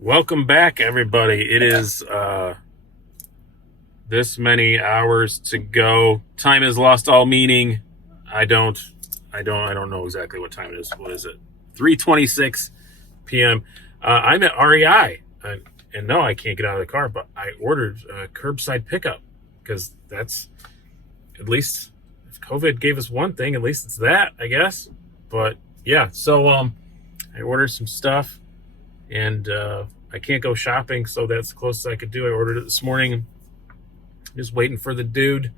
Welcome back, everybody. It is this many hours to go. Time has lost all meaning. I don't know exactly what time it is. What is it? 3:26 p.m. I'm at REI, and no, I can't get out of the car. But I ordered curbside pickup because that's at least if COVID gave us one thing, at least it's that, I guess. But yeah, so I ordered some stuff. And I can't go shopping, so that's the closest I could do. I ordered it this morning. Just waiting for the dude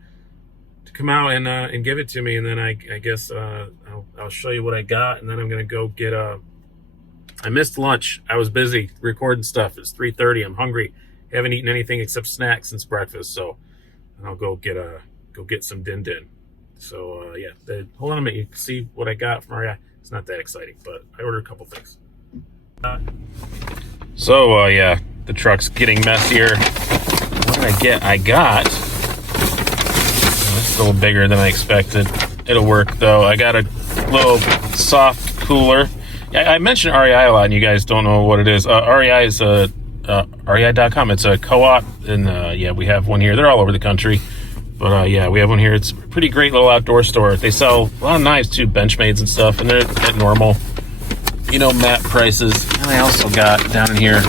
to come out and give it to me, and then I guess I'll show you what I got, and then I'm gonna go get I missed lunch. I was busy recording stuff. It's 3:30. I'm hungry. Haven't eaten anything except snacks since breakfast, so I'll go get some din din. So yeah, hold on a minute. You can see what I got from REI. It's not that exciting, but I ordered a couple things. So yeah, the truck's getting messier. What did I get? I got, it's a little bigger than I expected. It'll work though. I got a little soft cooler. I mentioned REI a lot and you guys don't know what it is. REI is REI.com. It's a co-op, and yeah, we have one here. They're all over the country, but yeah, we have one here. It's a pretty great little outdoor store. They sell a lot of knives too, Benchmades and stuff, and they're at normal, MAP prices. And I also got down in here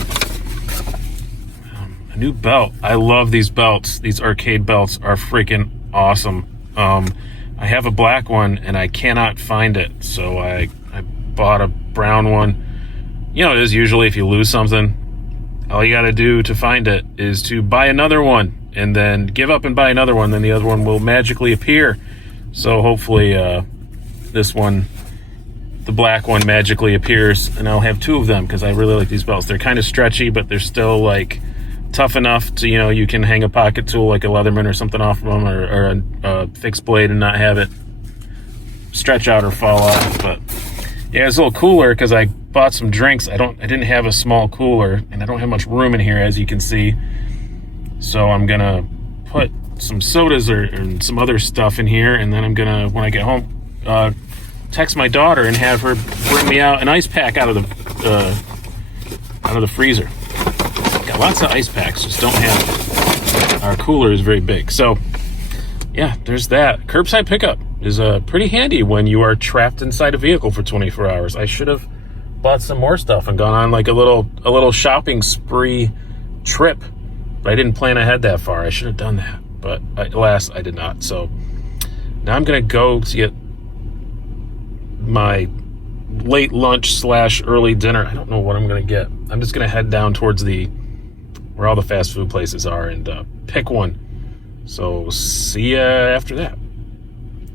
a new belt. I love these belts. These arcade belts are freaking awesome. I have a black one and I cannot find it, so I bought a brown one. It is usually if you lose something, all you got to do to find it is to buy another one and then give up and buy another one, then the other one will magically appear. So hopefully this one, the black one, magically appears, and I'll have two of them because I really like these belts. They're kind of stretchy, but they're still like tough enough to, you can hang a pocket tool like a Leatherman or something off of them, or a fixed blade and not have it stretch out or fall off. But yeah, it's a little cooler because I bought some drinks. I didn't have a small cooler, and I don't have much room in here, as you can see. So I'm gonna put some sodas or some other stuff in here, and then I'm gonna, when I get home, text my daughter and have her bring me out an ice pack out of the freezer. Got lots of ice packs, just don't have, our cooler is very big. So yeah, there's that. Curbside pickup is pretty handy when you are trapped inside a vehicle for 24 hours. I should have bought some more stuff and gone on like a little shopping spree trip, but I didn't plan ahead that far. I should have done that, but alas, I did not. So now I'm gonna go to get my late lunch / early dinner. I don't know what I'm gonna get. I'm just gonna head down towards where all the fast food places are and pick one. So see ya after that,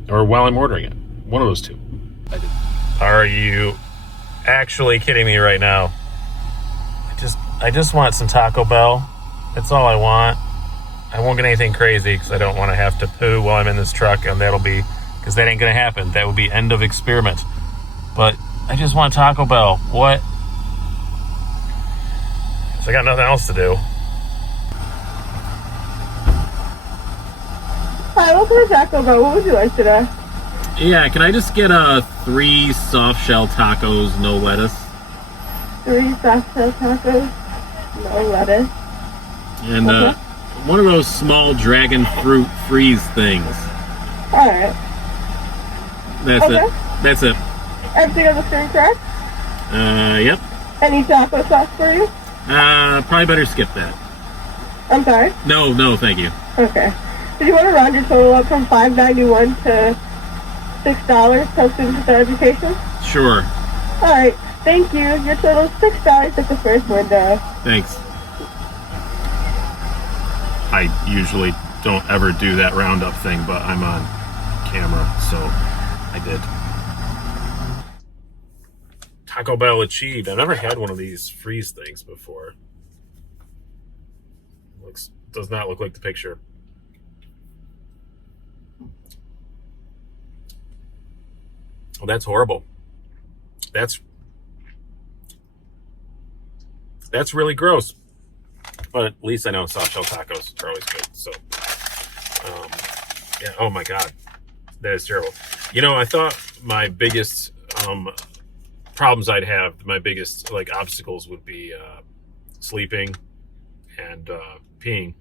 or while I'm ordering it. One of those two. I did. Are you actually kidding me right now? I just want some Taco Bell. That's all I want. I won't get anything crazy because I don't want to have to poo while I'm in this truck, and because that ain't gonna happen. That would be end of experiment. But I just want Taco Bell. What? So I got nothing else to do. Hi, welcome to Taco Bell. What would you like today? Yeah, can I just get 3 soft shell tacos, no lettuce? 3 soft shell tacos, no lettuce. And one of those small dragon fruit freeze things. Alright. That's it. Everything on the screen correct? Yep. Any taco sauce for you? Probably better skip that. I'm sorry? No, thank you. Okay. Did you want to round your total up from $5.91 to $6 plus student with education? Sure. Alright, thank you. Your total is $6 at the first window. Thanks. I usually don't ever do that roundup thing, but I'm on camera, so I did. Taco Bell achieved. I've never had one of these freeze things before. Does not look like the picture. Oh, that's horrible. That's really gross. But at least I know soft shell tacos are always good. So, yeah. Oh my God, that is terrible. I thought my biggest problems I'd have, my biggest obstacles would be sleeping and peeing.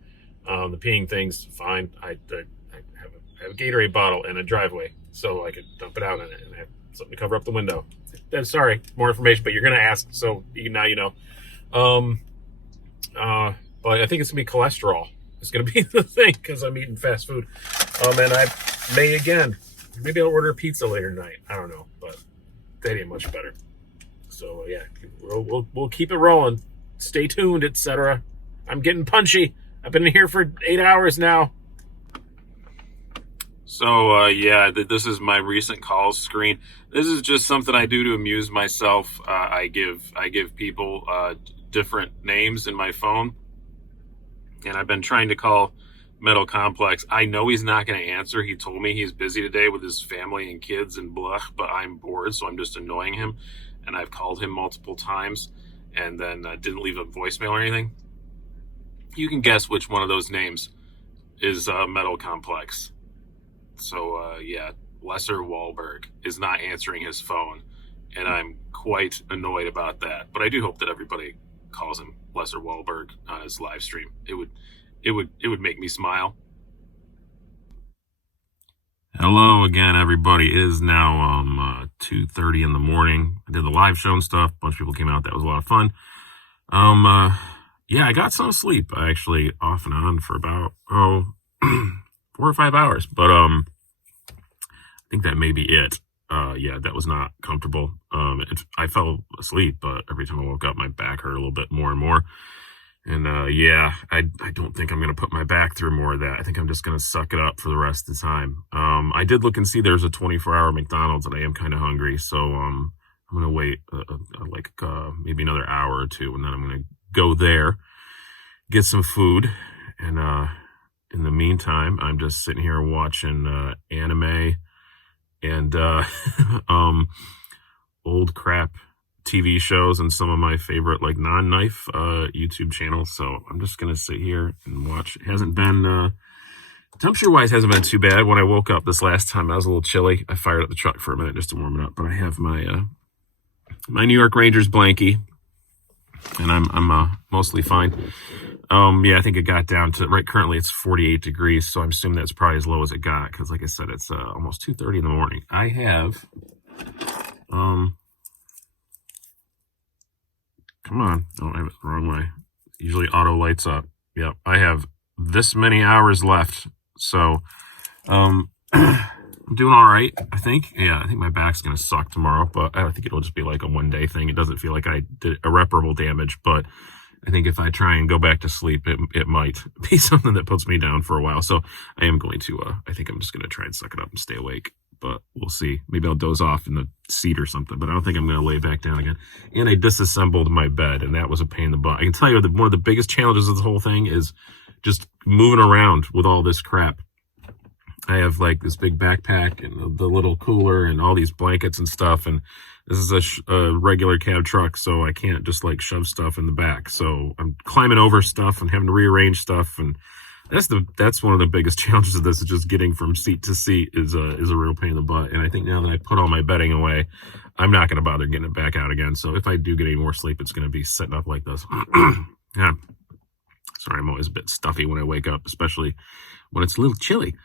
The peeing thing's fine. I have a Gatorade bottle in a driveway, so I could dump it out in it and have something to cover up the window. I'm sorry, more information, but you're going to ask, so now you know. But I think it's going to be cholesterol. It's going to be the thing because I'm eating fast food. And I may again. Maybe I'll order a pizza later tonight. I don't know, but that ain't much better. So yeah, we'll keep it rolling. Stay tuned, etc. I'm getting punchy. I've been here for 8 hours now. So yeah, this is my recent calls screen. This is just something I do to amuse myself. I give people different names in my phone, and I've been trying to call Metal Complex. I know he's not going to answer. He told me he's busy today with his family and kids and blah, but I'm bored, so I'm just annoying him. And I've called him multiple times and then didn't leave a voicemail or anything. You can guess which one of those names is Metal Complex. So yeah, Lesser Wahlberg is not answering his phone, and I'm quite annoyed about that. But I do hope that everybody calls him Lesser Wahlberg on his live stream. It would make me smile. Hello again, everybody. It is now 2:30 in the morning. I did the live show and stuff. A bunch of people came out. That was a lot of fun. Yeah, I got some sleep. I actually off and on for about 4 or 5 hours. But I think that may be it. Yeah, that was not comfortable. I fell asleep, but every time I woke up, my back hurt a little bit more and more. And yeah, I don't think I'm going to put my back through more of that. I think I'm just going to suck it up for the rest of the time. I did look and see there's a 24-hour McDonald's, and I am kind of hungry. So I'm going to wait maybe another hour or two, and then I'm going to go there, get some food. And in the meantime, I'm just sitting here watching anime and old crap TV shows and some of my favorite like non-knife YouTube channels. So I'm just gonna sit here and watch. It hasn't been temperature-wise hasn't been too bad. When I woke up this last time, I was a little chilly. I fired up the truck for a minute just to warm it up. But I have my my New York Rangers blankie, and I'm mostly fine. Yeah, I think it got down to currently it's 48 degrees, so I'm assuming that's probably as low as it got because, like I said, it's almost 2:30 in the morning. I have come on, oh, I have it the wrong way. Usually auto lights up. Yep, I have this many hours left, so I'm doing all right, I think. Yeah, I think my back's gonna suck tomorrow, but I think it'll just be like a one-day thing. It doesn't feel like I did irreparable damage, but I think if I try and go back to sleep, it might be something that puts me down for a while. So I am going to, I think I'm just going to try and suck it up and stay awake. But we'll see. Maybe I'll doze off in the seat or something. But I don't think I'm going to lay back down again. And I disassembled my bed, and that was a pain in the butt. I can tell you that one of the biggest challenges of this whole thing is just moving around with all this crap. I have like this big backpack and the little cooler and all these blankets and stuff. And this is a regular cab truck, so I can't just like shove stuff in the back. So I'm climbing over stuff and having to rearrange stuff, and that's one of the biggest challenges of this is just getting from seat to seat is a real pain in the butt. And I think now that I put all my bedding away, I'm not going to bother getting it back out again. So if I do get any more sleep, it's going to be setting up like this. Yeah. Sorry, I'm always a bit stuffy when I wake up, especially when it's a little chilly.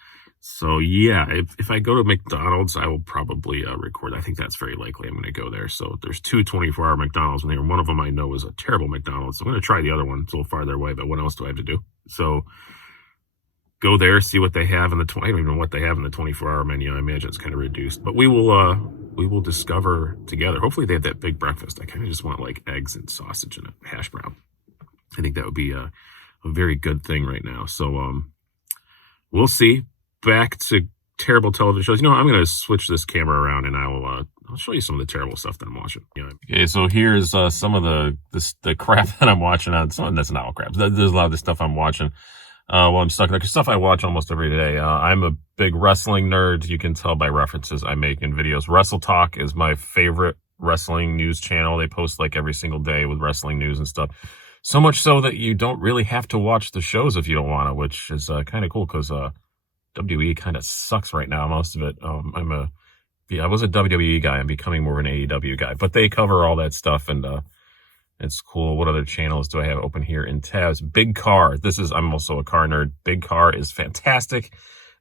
So yeah, if I go to McDonald's, I will probably record. I think that's very likely I'm going to go there. So there's 2 24-hour McDonald's in here. One of them I know is a terrible McDonald's. I'm going to try the other one. It's a little farther away, but what else do I have to do? So go there, see what they have in the I don't even know what they have in the 24-hour menu. I imagine it's kind of reduced, but we will discover together. Hopefully they have that big breakfast. I kind of just want like eggs and sausage and a hash brown. I think that would be a very good thing right now. So we'll see. Back to terrible television shows. You know, I'm going to switch this camera around and I'll show you some of the terrible stuff that I'm watching. Okay, so here's some of the crap that I'm watching on. That's not all crap. There's a lot of the stuff I'm watching while I'm stuck. Like stuff I watch almost every day. I'm a big wrestling nerd. You can tell by references I make in videos. Wrestle Talk is my favorite wrestling news channel. They post like every single day with wrestling news and stuff. So much so that you don't really have to watch the shows if you don't want to, which is kind of cool because WWE kind of sucks right now, most of it. I was a WWE guy. I'm becoming more of an AEW guy, but they cover all that stuff, and It's cool. What other channels do I have open here in tabs? Big Car. I'm also a car nerd. Big Car is fantastic.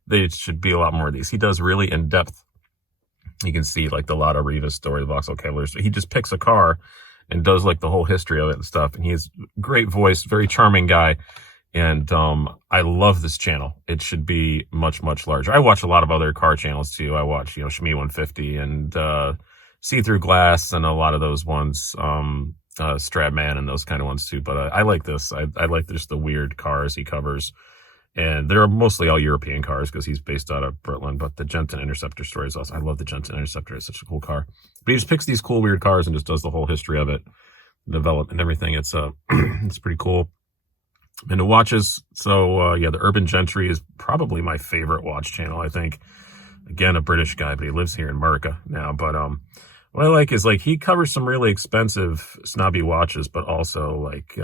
There should be a lot more of these. He does really in-depth. You can see like the Lotta Riva story, the Vauxhall Cavalier. So he just picks a car and does like the whole history of it and stuff. And he has great voice, very charming guy. And I love this channel. It should be much, much larger. I watch a lot of other car channels too. I watch, Shmi 150 and See Through Glass and a lot of those ones. Stratman and those kind of ones too, but I like this. I like just the weird cars he covers, and they're mostly all European cars because he's based out of Berlin. But the Jensen Interceptor story is awesome. I love the Jensen Interceptor. It's such a cool car. But he just picks these cool weird cars and just does the whole history of it, development and everything. It's it's pretty cool. And the watches. So yeah, the Urban Gentry is probably my favorite watch channel. I think, again, a British guy, but he lives here in America now. But what I like is like he covers some really expensive snobby watches, but also like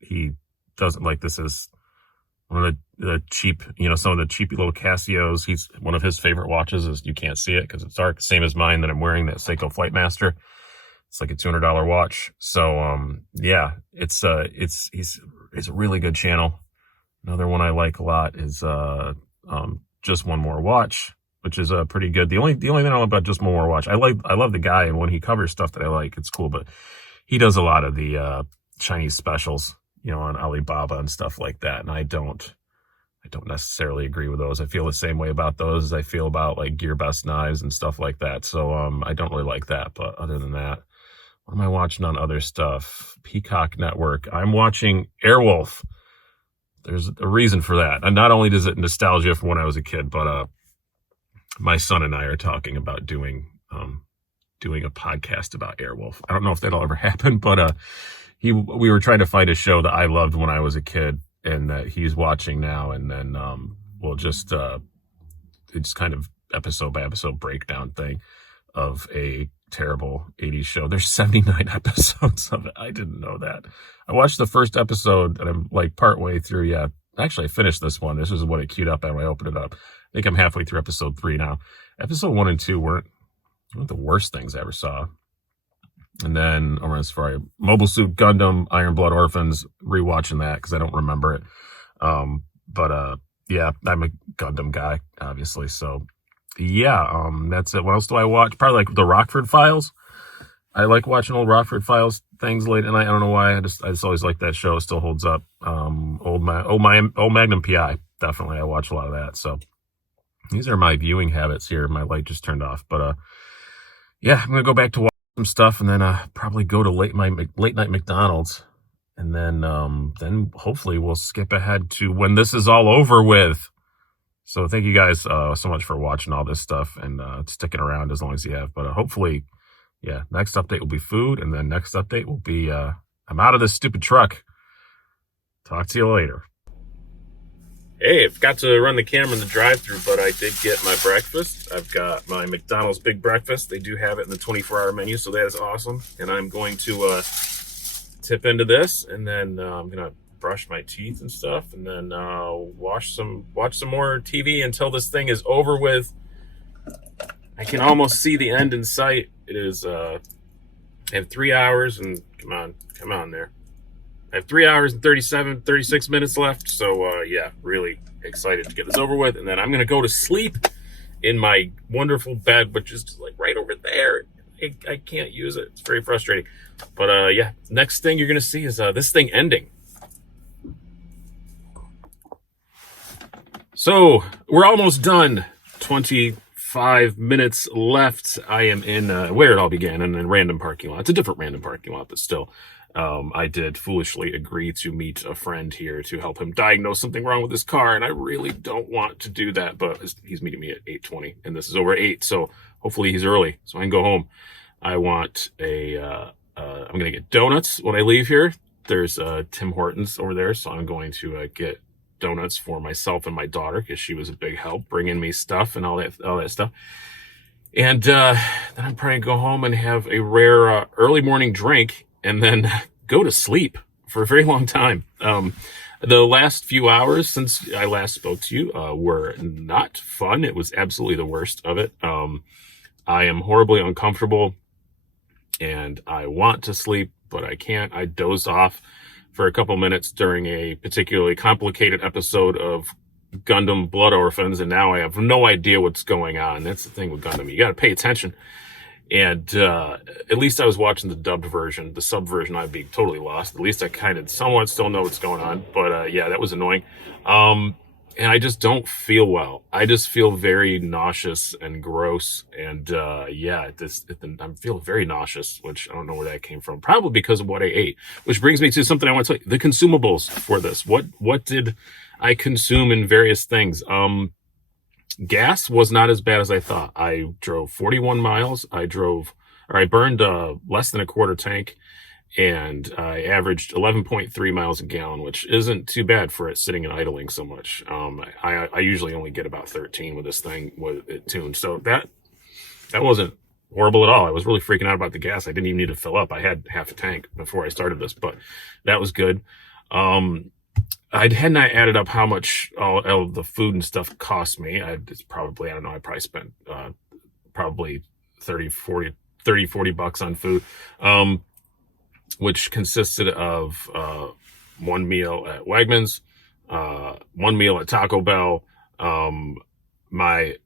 he doesn't like this is one of the cheap, some of the cheap little Casios. He's one of his favorite watches is you can't see it because it's dark. Same as mine that I'm wearing, that Seiko Flightmaster. It's like a $200 watch. So yeah, it's a really good channel. Another one I like a lot is Just One More Watch, which is pretty good. The only thing I know about Just One More Watch, I love the guy, and when he covers stuff that I like, it's cool. But he does a lot of the Chinese specials, on Alibaba and stuff like that. And I don't necessarily agree with those. I feel the same way about those as I feel about like GearBest knives and stuff like that. So I don't really like that. But other than that, what am I watching on other stuff? Peacock Network. I'm watching Airwolf. There's a reason for that. And not only does it nostalgia from when I was a kid, but my son and I are talking about doing a podcast about Airwolf. I don't know if that'll ever happen, but we were trying to find a show that I loved when I was a kid and that he's watching now, and then we'll just it's kind of episode by episode breakdown thing of a terrible 80s show. There's 79 episodes of it. I didn't know that. I watched the first episode and I'm like partway through. Yeah, actually I finished this one. This is what it queued up and when I opened it up. I think I'm halfway through episode 3 now. Episode 1 and 2 weren't the worst things I ever saw. And then Mobile Suit Gundam, Iron Blood Orphans, rewatching that because I don't remember it. But yeah, I'm a Gundam guy, obviously. So yeah, that's it. What else do I watch? Probably like the Rockford Files. I like watching old Rockford Files things late at night. I don't know why. I just always like that show. It still holds up. Old Magnum PI. Definitely. I watch a lot of that. So these are my viewing habits here. My light just turned off, but yeah, I'm going to go back to watch some stuff and then probably go to late night McDonald's. And then hopefully we'll skip ahead to when this is all over with. So thank you guys so much for watching all this stuff and sticking around as long as you have. But hopefully, yeah, next update will be food. And then next update will be I'm out of this stupid truck. Talk to you later. Hey, I forgot to run the camera in the drive-thru, but I did get my breakfast. I've got my McDonald's Big Breakfast. They do have it in the 24-hour menu, so that is awesome. And I'm going to tip into this, and then I'm going to brush my teeth and stuff, and then watch some more TV until this thing is over with. I can almost see the end in sight. It is, I have 3 hours, and come on there. I have 3 hours and 36 minutes left, so yeah, really excited to get this over with, and then I'm going to go to sleep in my wonderful bed, which is just like right over there. I can't use it. It's very frustrating. But yeah, next thing you're going to see is this thing ending. So we're almost done. 25 minutes left. I am in where it all began, in a random parking lot. It's a different random parking lot, but still. I did foolishly agree to meet a friend here to help him diagnose something wrong with his car, and I really don't want to do that, but he's meeting me at 8:20, and this is over 8, so hopefully he's early, so I can go home. I want I'm going to get donuts when I leave here. There's Tim Hortons over there, so I'm going to get donuts for myself and my daughter, because she was a big help bringing me stuff and all that stuff. And then I'm probably going to go home and have a rare early morning drink, and then go to sleep for a very long time. The last few hours since I last spoke to you were not fun. It was absolutely the worst of it. I am horribly uncomfortable and I want to sleep, but I can't. I dozed off for a couple minutes during a particularly complicated episode of Gundam Blood Orphans, and now I have no idea what's going on. That's the thing with Gundam. You got to pay attention. And at least I was watching the dubbed version. The sub version, I'd be totally lost. At least I kind of somewhat still know what's going on. But yeah, that was annoying. And I just don't feel well. I just feel very nauseous and gross. And yeah, I'm feeling very nauseous, which I don't know where that came from. Probably because of what I ate. Which brings me to something I want to tell you. The consumables for this. What did I consume in various things? Gas was not as bad as I thought. I drove 41 miles. I burned less than a quarter tank, and I averaged 11.3 miles a gallon, which isn't too bad for it sitting and idling so much. I usually only get about 13 with this thing with it tuned. So that wasn't horrible at all. I was really freaking out about the gas. I didn't even need to fill up. I had half a tank before I started this, but that was good. I had not added up how much all of the food and stuff cost me. I probably spent probably 40 bucks on food, which consisted of one meal at Wegmans, one meal at Taco Bell, my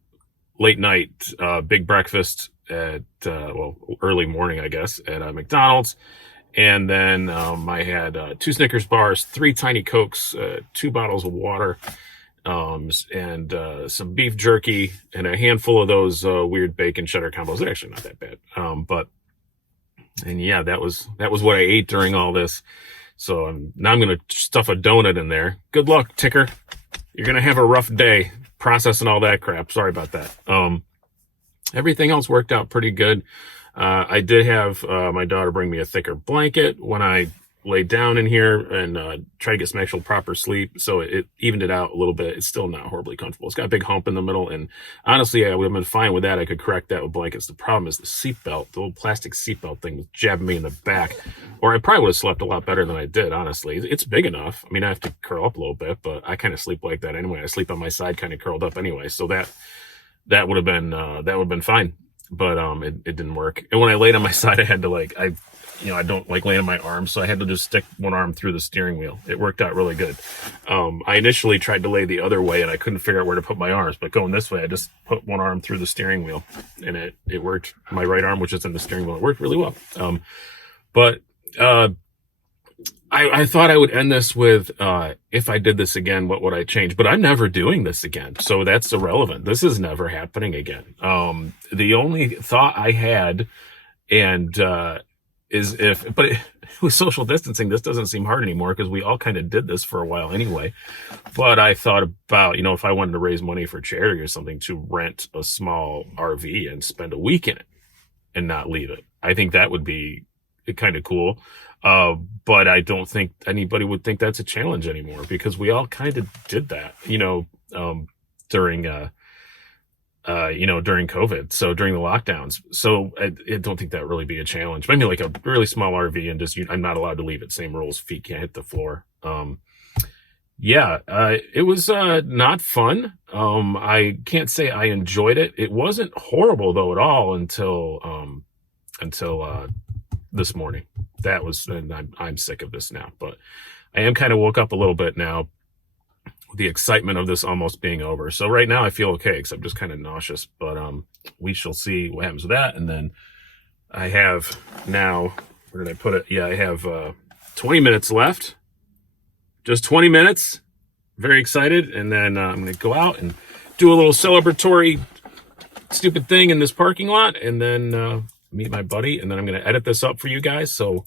late night big breakfast at early morning, I guess, at McDonald's. And then I had 2 Snickers bars, 3 tiny Cokes, 2 bottles of water, and some beef jerky, and a handful of those weird bacon cheddar combos. They're actually not that bad. And yeah, that was what I ate during all this. So now I'm going to stuff a donut in there. Good luck, ticker. You're going to have a rough day processing all that crap. Sorry about that. Everything else worked out pretty good. I did have my daughter bring me a thicker blanket when I laid down in here and tried to get some actual proper sleep. So it evened it out a little bit. It's still not horribly comfortable. It's got a big hump in the middle. And honestly, I would have been fine with that. I could correct that with blankets. The problem is the seatbelt, the little plastic seatbelt thing was jabbing me in the back. Or I probably would have slept a lot better than I did, honestly. It's big enough. I mean, I have to curl up a little bit, but I kind of sleep like that anyway. I sleep on my side kind of curled up anyway. So that would have been fine. But it didn't work. And when I laid on my side, I had to I don't like laying on my arms, so I had to just stick one arm through the steering wheel. It worked out really good. I initially tried to lay the other way, and I couldn't figure out where to put my arms. But going this way, I just put one arm through the steering wheel, and it worked. My right arm, which is in the steering wheel, it worked really well. I thought I would end this with, if I did this again, what would I change? But I'm never doing this again. So that's irrelevant. This is never happening again. The only thought I had, with social distancing, this doesn't seem hard anymore because we all kind of did this for a while anyway. But I thought about, if I wanted to raise money for charity or something, to rent a small RV and spend a week in it and not leave it. I think that would be kind of cool. But I don't think anybody would think that's a challenge anymore because we all kind of did that, during COVID. So during the lockdowns. So I don't think that really be a challenge. Maybe like a really small RV and just, I'm not allowed to leave it. Same rules. Feet can't hit the floor. It was, not fun. I can't say I enjoyed it. It wasn't horrible though at all until this morning. And I'm sick of this now, but I am kind of woke up a little bit now with the excitement of this almost being over. So right now I feel okay, except just kind of nauseous, but, we shall see what happens with that. And then I have now, where did I put it? Yeah, I have, 20 minutes left, just 20 minutes. Very excited. And then I'm going to go out and do a little celebratory stupid thing in this parking lot. And then, meet my buddy, and then I'm going to edit this up for you guys. So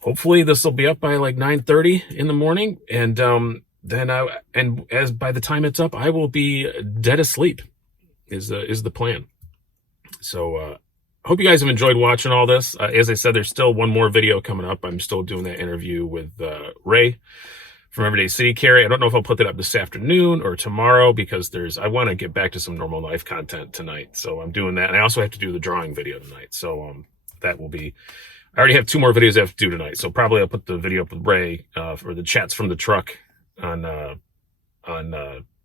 hopefully this will be up by like 9:30 in the morning. And as by the time it's up, I will be dead asleep is the plan. So, hope you guys have enjoyed watching all this. As I said, there's still one more video coming up. I'm still doing that interview with, Ray from Everyday City Carry. I don't know if I'll put that up this afternoon or tomorrow because I want to get back to some normal life content tonight. So I'm doing that. And I also have to do the drawing video tonight. So, that will be, I already have 2 more videos I have to do tonight. So probably I'll put the video up with Ray, for the chats from the truck on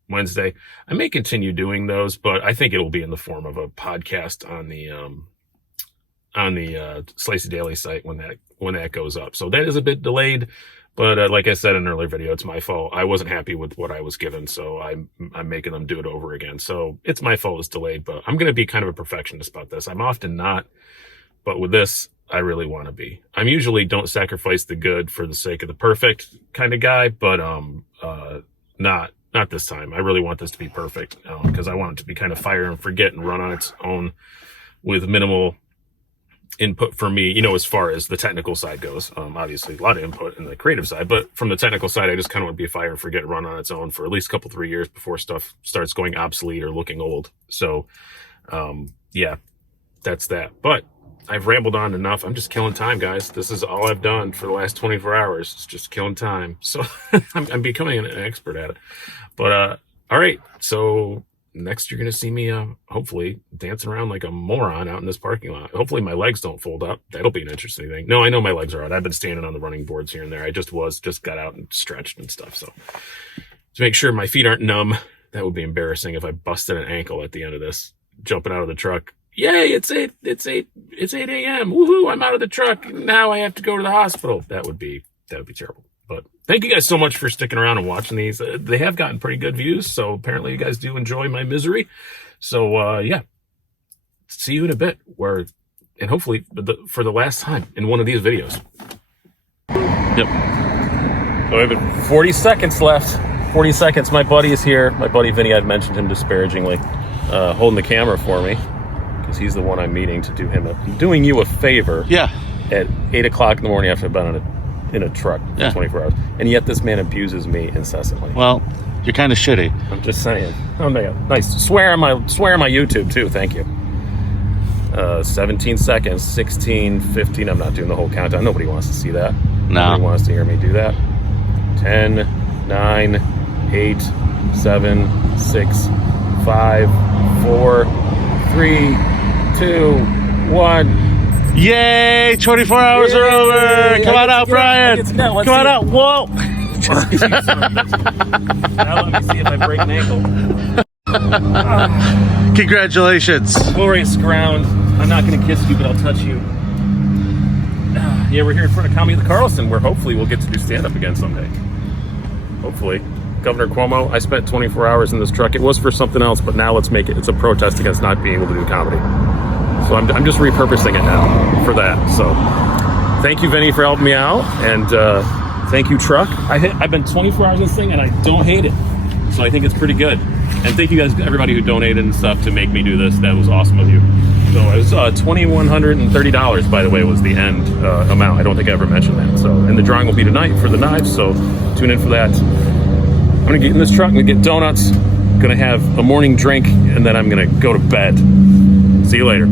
Wednesday. I may continue doing those, but I think it will be in the form of a podcast on Slicey Daily site when that goes up. So that is a bit delayed, but like I said in an earlier video, it's my fault. I wasn't happy with what I was given, so I'm making them do it over again. So it's my fault it's delayed, but I'm going to be kind of a perfectionist about this. I'm often not, but with this, I really want to be. I'm usually don't sacrifice the good for the sake of the perfect kind of guy, but not this time. I really want this to be perfect because I want it to be kind of fire and forget and run on its own with minimal input for me, you know, as far as the technical side goes. Obviously a lot of input in the creative side, but from the technical side, I just kind of want to be a fire and forget, run on its own for at least a couple, 3 years before stuff starts going obsolete or looking old. So, yeah, that's that. But I've rambled on enough. I'm just killing time, guys. This is all I've done for the last 24 hours. It's just killing time. So I'm becoming an expert at it. But, all right. So next you're going to see me, hopefully dancing around like a moron out in this parking lot. Hopefully my legs don't fold up. That'll be an interesting thing. No, I know my legs are out. I've been standing on the running boards here and there. I just got out and stretched and stuff. So to make sure my feet aren't numb, that would be embarrassing if I busted an ankle at the end of this, jumping out of the truck. Yay, it's 8 a.m. Woohoo, I'm out of the truck. Now I have to go to the hospital. That would be terrible. But thank you guys so much for sticking around and watching these. They have gotten pretty good views, so apparently you guys do enjoy my misery. So, yeah, see you in a bit, and hopefully for the last time in one of these videos. Yep. So we have 40 seconds left. 40 seconds. My buddy is here. My buddy Vinny, I've mentioned him disparagingly, holding the camera for me. He's the one I'm meeting to do him doing you a favor. Yeah. At 8 o'clock in the morning after I've been in a truck for 24 hours. And yet this man abuses me incessantly. Well, you're kind of shitty. I'm just saying. Oh, man. Nice. Swear on my YouTube, too. Thank you. 17 seconds, 16, 15. I'm not doing the whole countdown. Nobody wants to see that. No. Nobody wants to hear me do that. 10, 9, 8, 7, 6, 5, 4, 3, 2, 1. Yay! 24 hours are over. Come on out, Brian. Come on out. Whoa. Now let me see if I break an ankle. Congratulations. Glorious ground. I'm not going to kiss you, but I'll touch you. Yeah, we're here in front of Comedy of the Carlson, where hopefully we'll get to do stand-up again someday. Hopefully. Governor Cuomo, I spent 24 hours in this truck. It was for something else, but now let's make it. It's a protest against not being able to do comedy. So I'm just repurposing it now for that. So thank you, Vinny, for helping me out. And thank you, Truck. I've been 24 hours in this thing, and I don't hate it. So I think it's pretty good. And thank you guys, everybody who donated and stuff to make me do this. That was awesome of you. So it was $2,130, by the way, was the end amount. I don't think I ever mentioned that. So, and the drawing will be tonight for the knives. So tune in for that. I'm gonna get in this truck, I'm gonna get donuts, gonna have a morning drink, and then I'm gonna go to bed. See you later.